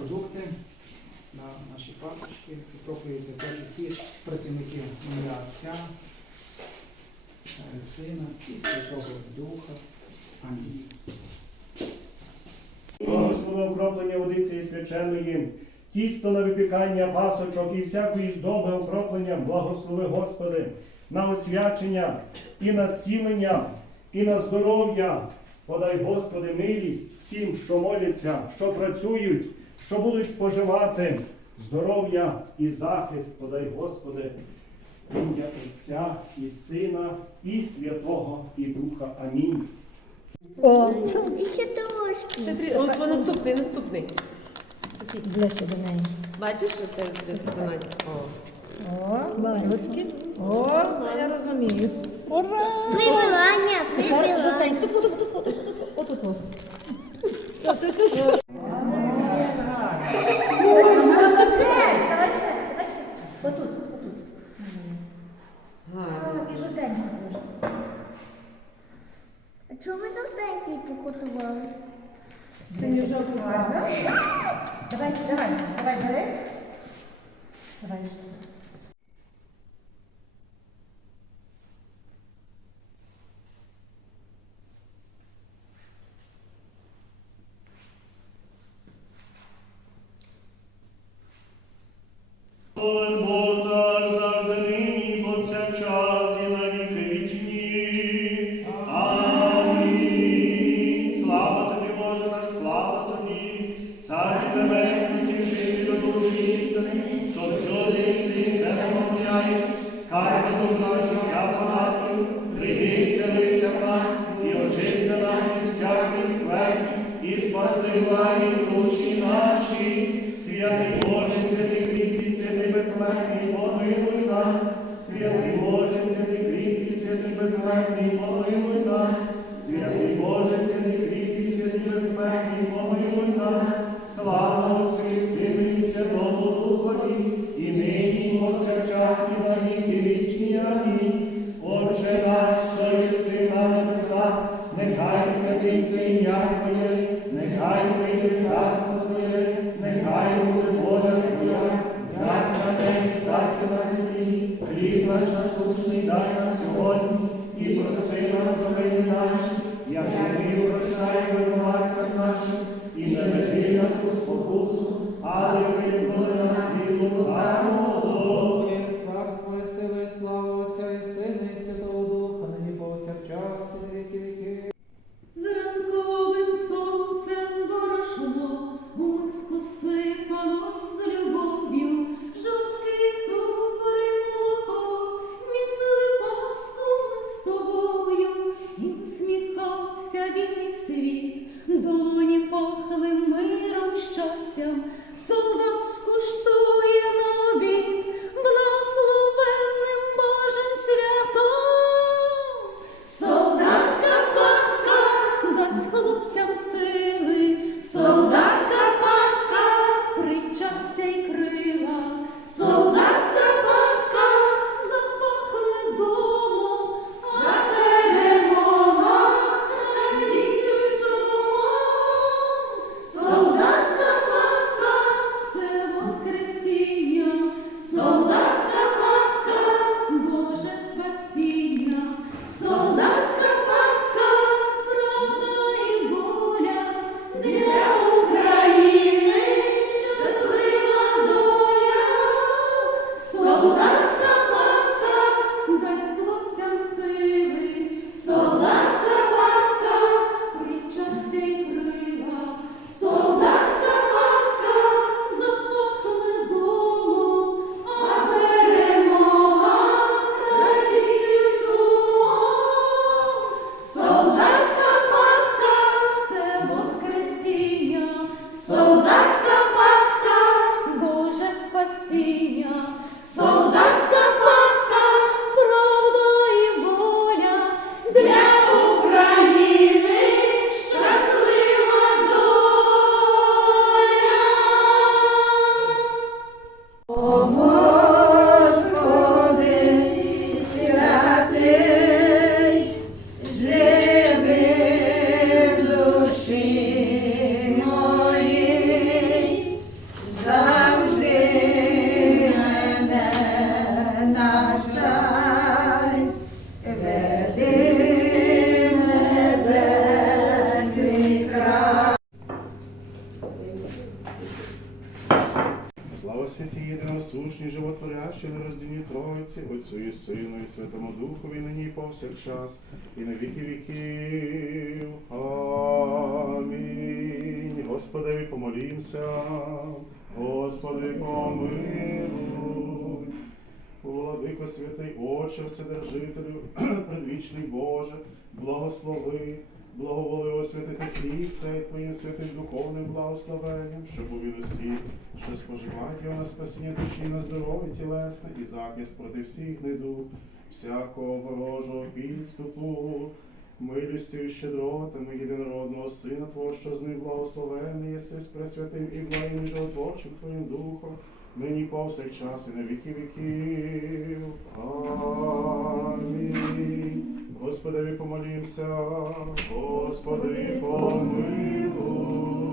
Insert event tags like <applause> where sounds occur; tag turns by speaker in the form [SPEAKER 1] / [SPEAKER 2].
[SPEAKER 1] продукти на наші пасочки. Підтоплюються всякі всі працівники ім'я Отця, е, Сина і Святого Духа. Амінь.
[SPEAKER 2] Благослови окроплення води цієї свяченої, тісто на випікання пасочок і всякої здоби окроплення, благослови, Господи, на освячення і на стілення, і на здоров'я. Подай, Господи, милість всім, що моляться, що працюють, що будуть споживати здоров'я і захист. Подай, Господи, ім'я Отця і Сина, і Святого, і Духа. Амінь.
[SPEAKER 3] О,
[SPEAKER 4] І ще трошки.
[SPEAKER 5] Ще три. От по наступний, наступний.
[SPEAKER 3] ближче до неї.
[SPEAKER 5] Бачиш, що це виконання? О.
[SPEAKER 3] О, малютки. О, я розумію. Ура!
[SPEAKER 4] Прибивання,
[SPEAKER 3] Тепер
[SPEAKER 4] прибивання.
[SPEAKER 3] жовтенько. Тут, тут, тут, тут, тут, отут. от. Все, все, все, все. Молодець! Давай ще, давай ще. Отут, отут. Жовтенько дуже.
[SPEAKER 4] А чого ви завдання покотували?
[SPEAKER 3] Синьо жовтий гарно. Давай, давай, давай, бери. Давай.
[SPEAKER 2] Помовляєш, скарби добра життя багатим, прийди, лиця в нас, і очисти нас від всякої сквер, і спаси благі прийде царство Твоє, нехай буде воля Твоя, як на на землі. Хліб наш насущний дай нам сьогодні, і прости нам провини наші, як і ми прощаємо
[SPEAKER 6] білий світ, долоні пахли миром, щастям, солдат
[SPEAKER 7] святі єдиносушній, животворящій, нероздільній Тройці, Отцю і Сину, і Святому Духові, нині і повсякчас, і на віки віків. Амінь. Господи, помолімся. Господи, помилуй. Владико святий Отче, Вседержителю, <clears throat> предвічний Боже, благослови, благоволи освятити хліб цей Твоїм святим духовним благословенням, щоб у усі, що споживають його на спасіння душі, на здоров'я тілесне і захист проти всіх недуг, всякого ворожого підступу, милістю і щедротами єдинородного Сина Твого, що з ним благословений єси з пресвятим і благим і животворчим Твоїм Духом, нині повсякчас і на віки віків. Амінь. Господи, помолімся, Господи, помилуй.